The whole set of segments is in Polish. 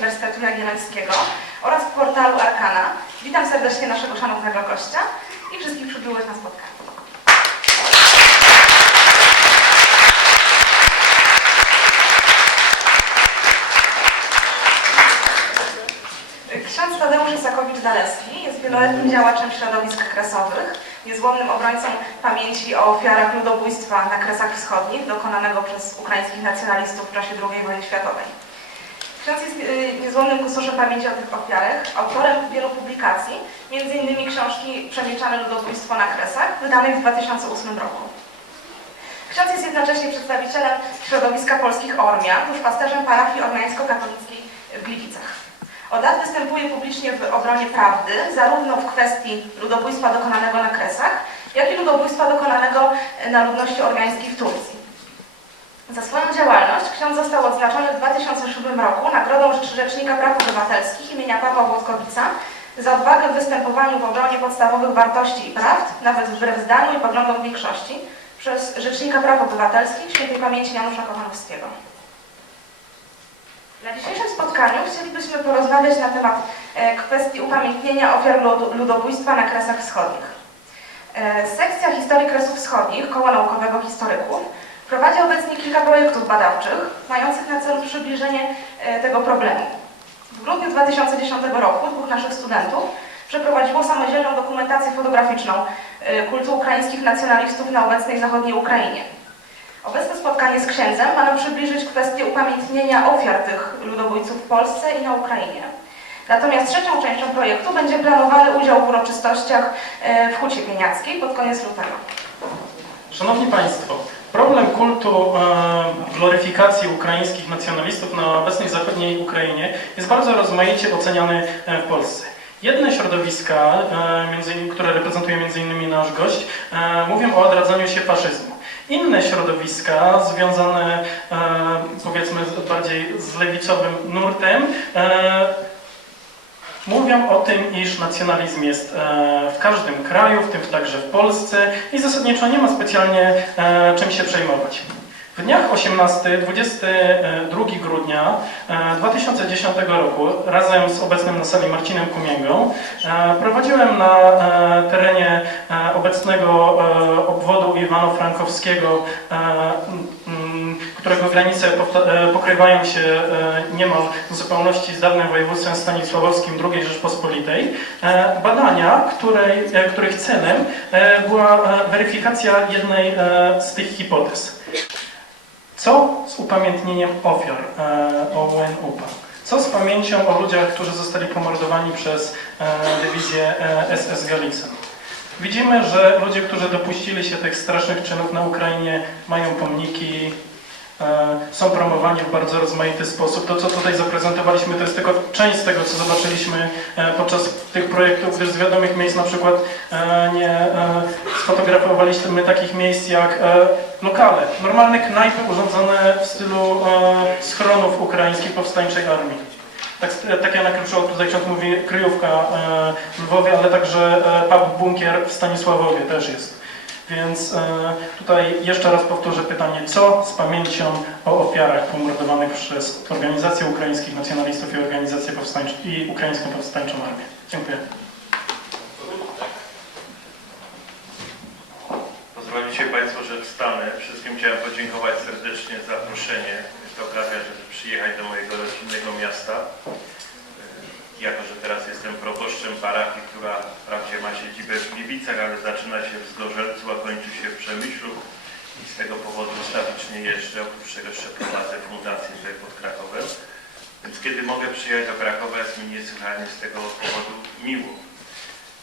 Uniwersytetu Jagiellońskiego oraz portalu Arkana. Witam serdecznie naszego szanownego gościa i wszystkich przybyłych na spotkanie. Ksiądz Tadeusz Isakowicz-Dalewski jest wieloletnim działaczem środowisk kresowych, niezłomnym obrońcą pamięci o ofiarach ludobójstwa na Kresach Wschodnich dokonanego przez ukraińskich nacjonalistów w czasie II wojny światowej. Ksiądz jest y, niezłomnym kustoszem pamięci o tych ofiarach, autorem wielu publikacji, m.in. książki Przemilczane ludobójstwo na Kresach, wydanej w 2008 roku. Ksiądz jest jednocześnie przedstawicielem środowiska polskich Ormian, duszpasterzem parafii ormiańsko-katolickiej w Gliwicach. Od lat występuje publicznie w obronie prawdy, zarówno w kwestii ludobójstwa dokonanego na Kresach, jak i ludobójstwa dokonanego na ludności ormiańskiej w Turcji. Za swoją działalność ksiądz został odznaczony w 2007 roku Nagrodą Rzecznika Praw Obywatelskich imienia Pawła Włodkowica za odwagę w występowaniu w obronie podstawowych wartości i prawd, nawet wbrew zdaniu i poglądom większości, przez Rzecznika Praw Obywatelskich świętej pamięci Janusza Kochanowskiego. Na dzisiejszym spotkaniu chcielibyśmy porozmawiać na temat e, kwestii upamiętnienia ofiar ludobójstwa na Kresach Wschodnich. E, Sekcja Historii Kresów Wschodnich Koła Naukowego Historyków prowadzi obecnie kilka projektów badawczych mających na celu przybliżenie e, tego problemu. W grudniu 2010 roku dwóch naszych studentów przeprowadziło samodzielną dokumentację fotograficzną kultu ukraińskich nacjonalistów na obecnej zachodniej Ukrainie. Obecne spotkanie z księdzem ma nam przybliżyć kwestię upamiętnienia ofiar tych ludobójców w Polsce i na Ukrainie. Natomiast trzecią częścią projektu będzie planowany udział w uroczystościach e, w Hucie Pieniackiej pod koniec lutego. Szanowni Państwo, problem kultu e, gloryfikacji ukraińskich nacjonalistów na obecnej zachodniej Ukrainie jest bardzo rozmaicie oceniany e, w Polsce. Jedne środowiska, e, między które reprezentuje m.in. nasz gość, e, mówią o odradzaniu się faszyzmu. Inne środowiska związane e, powiedzmy bardziej z lewicowym nurtem e, Mówią o tym, iż nacjonalizm jest e, w każdym kraju, w tym także w Polsce i zasadniczo nie ma specjalnie czym się przejmować. W dniach 18-22 grudnia e, 2010 roku razem z obecnym na sali Marcinem Kumięgą prowadziłem na terenie obecnego e, obwodu Iwano-Frankowskiego, e, którego granice e, pokrywają się niemal w zupełności z dawnym województwem stanisławowskim II Rzeczpospolitej, badania, której, których celem była weryfikacja jednej z tych hipotez. Co z upamiętnieniem ofiar OUN-UPA? Co z pamięcią o ludziach, którzy zostali pomordowani przez dywizję SS Galicen? Widzimy, że ludzie, którzy dopuścili się tych strasznych czynów na Ukrainie, mają pomniki, e, są promowani w bardzo rozmaity sposób. To, co tutaj zaprezentowaliśmy, to jest tylko część z tego, co zobaczyliśmy e, podczas tych projektów, gdyż z wiadomych miejsc na przykład e, nie sfotografowaliśmy takich miejsc jak lokale, normalne knajpy urządzone w stylu schronów ukraińskiej powstańczej armii. Tak, tak na przykład tutaj ksiądz mówi kryjówka e, w Lwowie, ale także e, pub bunkier w Stanisławowie też jest. Więc e, tutaj jeszcze raz powtórzę pytanie, co z pamięcią o ofiarach pomordowanych przez organizację ukraińskich nacjonalistów i organizację powstańczą i ukraińską powstańczą armię? Dziękuję. Pozwolicie Państwo, że. Wszystkim chciałem podziękować serdecznie za zaproszenie. Jest to okazja, żeby przyjechać do mojego rodzinnego miasta. E, Jako, że teraz jestem proboszczem parafii, która wprawdzie ma siedzibę w Gliwicach, ale zaczyna się w Zgorzelcu, a kończy się w Przemyślu. I z tego powodu ustawicznie jeżdżę, oprócz tego jeszcze prowadzę fundację tutaj pod Krakowem. Więc kiedy mogę przyjechać do Krakowa, jest mi niesłychanie z tego powodu miło.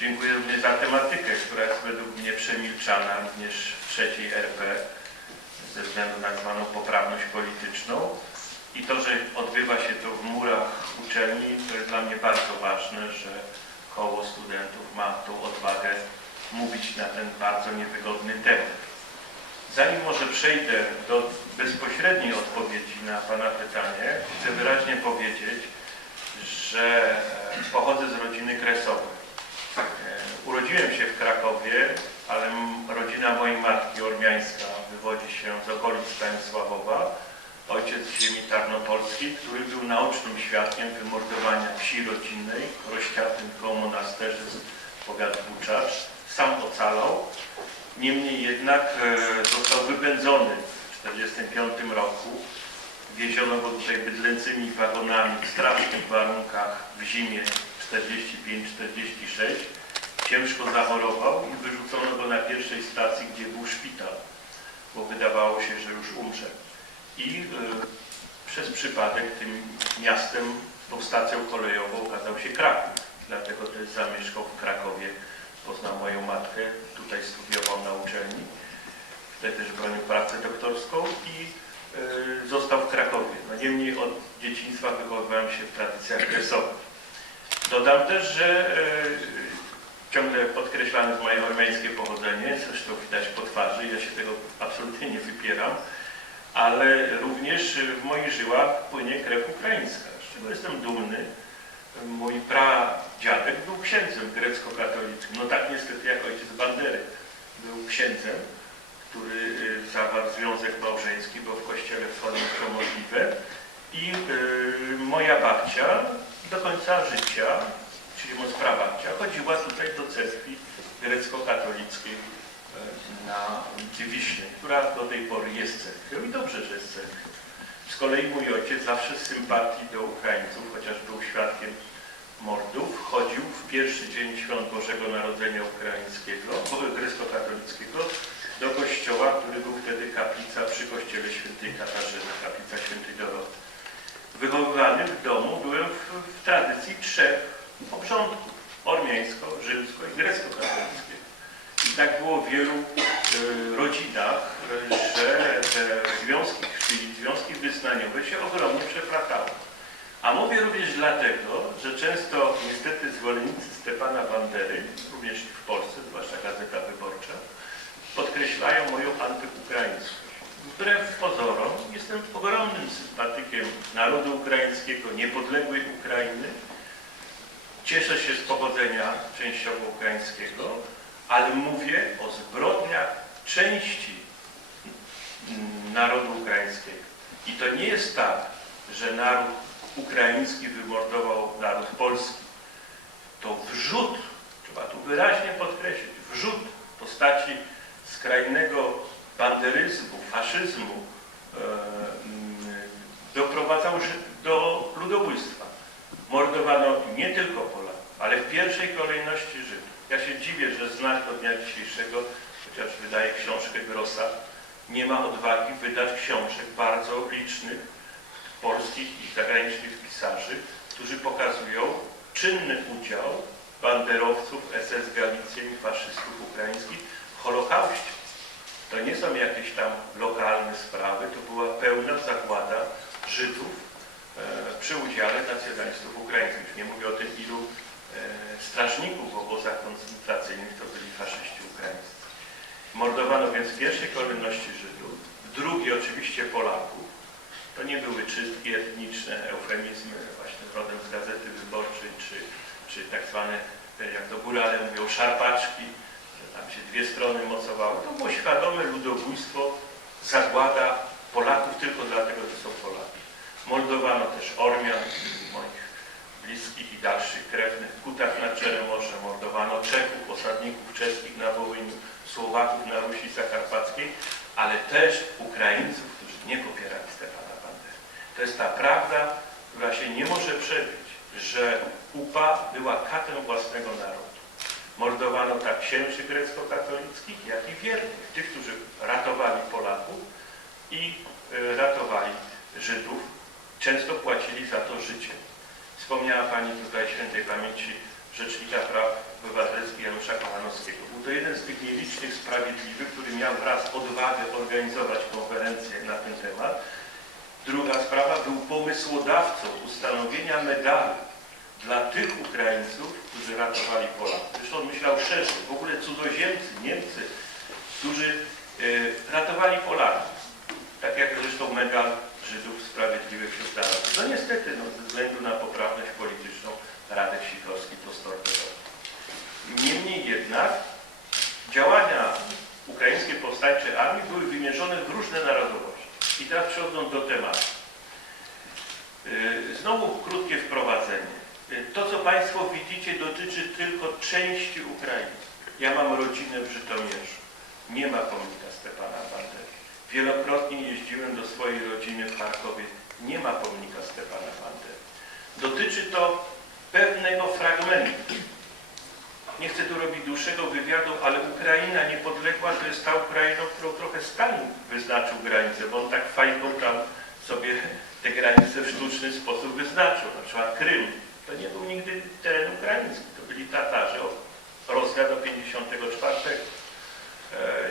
Dziękuję również za tematykę, która jest według mnie przemilczana również w trzeciej RP ze względu na zwaną poprawność polityczną. I to, że odbywa się to w murach uczelni, to jest dla mnie bardzo ważne, że koło studentów ma tą odwagę mówić na ten bardzo niewygodny temat. Zanim może przejdę do bezpośredniej odpowiedzi na Pana pytanie, chcę wyraźnie powiedzieć, że pochodzę z rodziny kresowej. E, Urodziłem się w Krakowie, ale rodzina mojej matki ormiańska wywodzi się z okolic Stanisławowa. ojciec ziemi tarnopolskiej, który był naocznym świadkiem wymordowania wsi rodzinnej w rozciatym koło monasterzy z powiatu Buczacz. Sam ocalał. Niemniej jednak e, został wypędzony w 1945 roku. Wieziono go tutaj bydlęcymi wagonami w strasznych warunkach w zimie 45-46. Ciężko zachorował i wyrzucono go na pierwszej stacji, gdzie był szpital, bo wydawało się, że już umrze. I e, przez przypadek tym miastem, tą stacją kolejową okazał się Kraków. Dlatego też zamieszkał w Krakowie, poznał moją matkę, tutaj studiował na uczelni. Wtedy też bronił pracę doktorską i e, został w Krakowie. No niemniej od dzieciństwa wychowywałem się w tradycjach kresowych. Dodam też, że e, ciągle podkreślane moje ormiańskie pochodzenie, zresztą widać po twarzy, ja się tego absolutnie nie wypieram, ale również w moich żyłach płynie krew ukraińska, z czego jestem dumny. Mój pradziadek był księdzem grecko-katolickim, no tak niestety jak ojciec Bandery był księdzem, który y, zawarł związek małżeński, bo w kościele wschodnim to możliwe i y, moja babcia do końca życia czyli moc prababcia, chodziła tutaj do cerkwi grecko-katolickiej e, na ulicy która do tej pory jest cerkwią i dobrze, że jest cerkwią. Z kolei mój ojciec zawsze z sympatii do Ukraińców, chociaż był świadkiem mordów, chodził w pierwszy dzień świąt Bożego Narodzenia Ukraińskiego, grecko-katolickiego, do kościoła, który był wtedy kaplica przy kościele świętej Katarzyny, kaplica świętej Doroty. Wychowywany w domu byłem w, w tradycji trzech obrządków, ormiańsko, rzymsko i grecko-katolickiego. I tak było w wielu e, rodzinach, że te związki, czyli związki wyznaniowe się ogromnie przeplatały. A mówię również dlatego, że często niestety zwolennicy Stepana Bandery, również w Polsce, zwłaszcza Gazeta Wyborcza, podkreślają moją antyukraińskość. Wbrew pozorom jestem ogromnym sympatykiem narodu ukraińskiego, niepodległej Ukrainy, Cieszę się z pochodzenia częściowo ukraińskiego, ale mówię o zbrodniach części narodu ukraińskiego. I to nie jest tak, że naród ukraiński wymordował naród polski. To wrzut, trzeba tu wyraźnie podkreślić, wrzut w postaci skrajnego banderyzmu, faszyzmu e, mm, doprowadzał do ludobójstwa. Mordowano nie tylko Polaków, ale w pierwszej kolejności Żydów. Ja się dziwię, że znak do dnia dzisiejszego, chociaż wydaje książkę Grossa, nie ma odwagi wydać książek bardzo licznych polskich i zagranicznych pisarzy, którzy pokazują czynny udział banderowców, SS Galicjan i faszystów ukraińskich w Holokauście. To nie są jakieś tam lokalne sprawy, to była pełna zagłada Żydów e, przy udziale nacjonalistów ukraińskich. Nie mówię o tym, ilu e, strażników w obozach koncentracyjnych to byli faszyści ukraińscy. Mordowano więc w pierwszej kolejności Żydów, w drugiej oczywiście Polaków. To nie były czystki etniczne, eufemizmy właśnie rodem z Gazety Wyborczej, czy, czy tak zwane, e, jak to górale mówią, szarpaczki, tam się dwie strony mocowały. To było świadome ludobójstwo, zagłada Polaków tylko dlatego, że są Polaki. Mordowano też Ormian, moich bliskich i dalszych krewnych, Kutach nad Czeremorze, mordowano Czechów, osadników czeskich na Wołyniu, Słowaków na Rusi Zakarpackiej, ale też Ukraińców, którzy nie popierali Stefana Bandery. To jest ta prawda, która się nie może przebić, że UPA była katem własnego narodu. Mordowano tak księży grecko-katolickich, jak i wiernych, tych, którzy ratowali Polaków i e, ratowali Żydów. Często płacili za to życie. Wspomniała Pani tutaj świętej pamięci Rzecznika Praw Obywatelskich Janusza Kochanowskiego. Był to jeden z tych nielicznych sprawiedliwych, który miał raz odwagę organizować konferencję na ten temat. Druga sprawa, był pomysłodawcą ustanowienia medalu dla tych Ukraińców, którzy ratowali Polaków. Zresztą on myślał szerzej, w ogóle cudzoziemcy, Niemcy, którzy e, ratowali Polaków. Tak jak zresztą medal Żydów Sprawiedliwych wśród Narodów. No niestety, no, ze względu na poprawność polityczną Radek Sikorski to storpedował. Niemniej jednak działania ukraińskiej powstańczej armii były wymierzone w różne narodowości. I teraz przechodzą do tematu. Yy, Znowu krótkie wprowadzenie. To, co Państwo widzicie, dotyczy tylko części Ukrainy. Ja mam rodzinę w Żytomierzu. Nie ma pomnika Stepana Bandery. Wielokrotnie jeździłem do swojej rodziny w Charkowie. Nie ma pomnika Stepana Bandery. Dotyczy to pewnego fragmentu. Nie chcę tu robić dłuższego wywiadu, ale Ukraina niepodległa to jest ta Ukraina, którą trochę Stalin wyznaczył granice, bo on tak fajką tam sobie te granice w sztuczny sposób wyznaczył. Na przykład Krym to nie był nigdy teren ukraiński, to byli Tatarzy, o, Rosja do 54. E,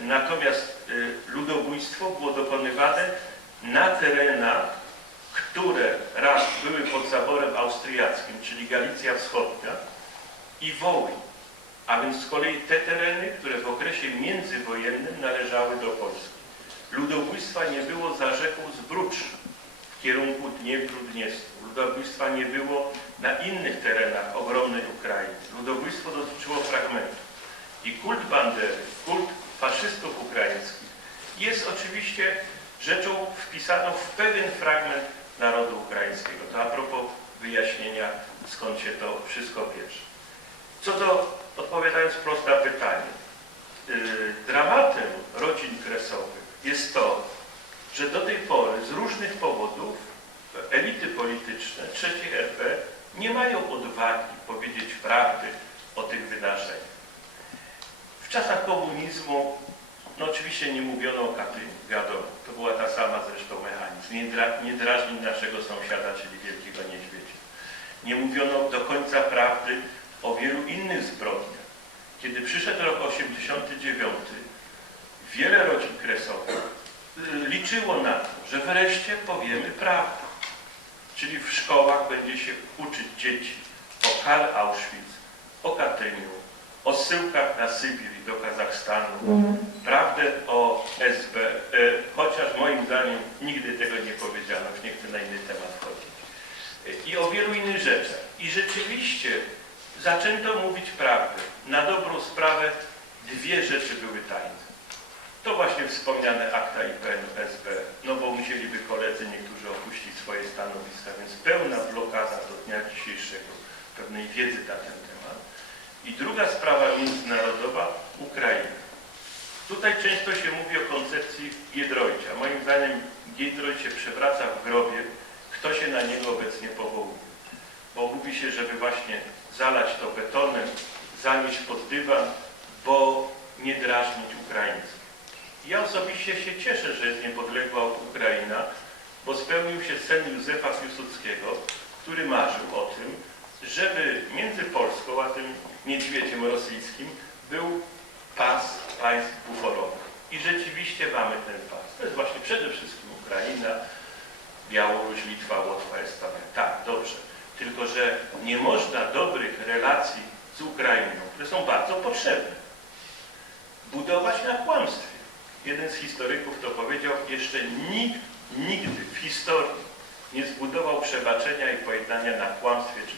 Natomiast e, ludobójstwo było dokonywane na terenach, które raz były pod zaborem austriackim, czyli Galicja Wschodnia i Wołyń, a więc z kolei te tereny, które w okresie międzywojennym należały do Polski. Ludobójstwa nie było za rzeką Zbrucz w kierunku Dniepru-Dniestru. Ludobójstwa nie było na innych terenach ogromnej Ukrainy. Ludobójstwo dotyczyło fragmentów. I kult Bandery, kult faszystów ukraińskich jest oczywiście rzeczą wpisaną w pewien fragment narodu ukraińskiego. To a propos wyjaśnienia, skąd się to wszystko bierze. Co do, odpowiadając prosto na pytanie, yy, dramatem rodzin kresowych jest to, że do tej pory z różnych powodów polityczne III RP nie mają odwagi powiedzieć prawdy o tych wydarzeniach. W czasach komunizmu, no oczywiście nie mówiono o Katyniu, wiadomo, to była ta sama zresztą mechanizm. Nie, dra, nie naszego sąsiada, czyli Wielkiego Niedźwiedzia. Nie mówiono do końca prawdy o wielu innych zbrodniach. Kiedy przyszedł rok 89, wiele rodzin kresowych y, liczyło na to, że wreszcie powiemy prawdę. Czyli w szkołach będzie się uczyć dzieci o Karl Auschwitz, o Katyniu, o zsyłkach na Sybir i do Kazachstanu, prawdę o SB, e, chociaż moim zdaniem nigdy tego nie powiedziano, już nie chcę na inny temat wchodzić. E, I o wielu innych rzeczach. I rzeczywiście zaczęto mówić prawdę. Na dobrą sprawę dwie rzeczy były tajne. To właśnie wspomniane akta IPN SB, no bo musieliby koledzy niektórzy opuścić swoje stanowiska, więc pełna blokada do dnia dzisiejszego pewnej wiedzy na ten temat. I druga sprawa międzynarodowa, Ukraina. Tutaj często się mówi o koncepcji Giedroycia. Moim zdaniem Giedroyć się przewraca w grobie, kto się na niego obecnie powołuje. Bo mówi się, żeby właśnie zalać to betonem, zanieść pod dywan, bo nie drażnić Ukraińców. Ja osobiście się cieszę, że jest niepodległa Ukraina, bo spełnił się sen Józefa Piłsudskiego, który marzył o tym, żeby między Polską a tym niedźwiedziem rosyjskim był pas państw buforowych. I rzeczywiście mamy ten pas. To jest właśnie przede wszystkim Ukraina, Białoruś, Litwa, Łotwa, Estonia. Tak, dobrze. Tylko, że nie można dobrych relacji z Ukrainą, które są bardzo potrzebne, budować na kłamstwie. Jeden z historyków to powiedział, jeszcze nikt nigdy w historii nie zbudował przebaczenia i pojednania na kłamstwie czy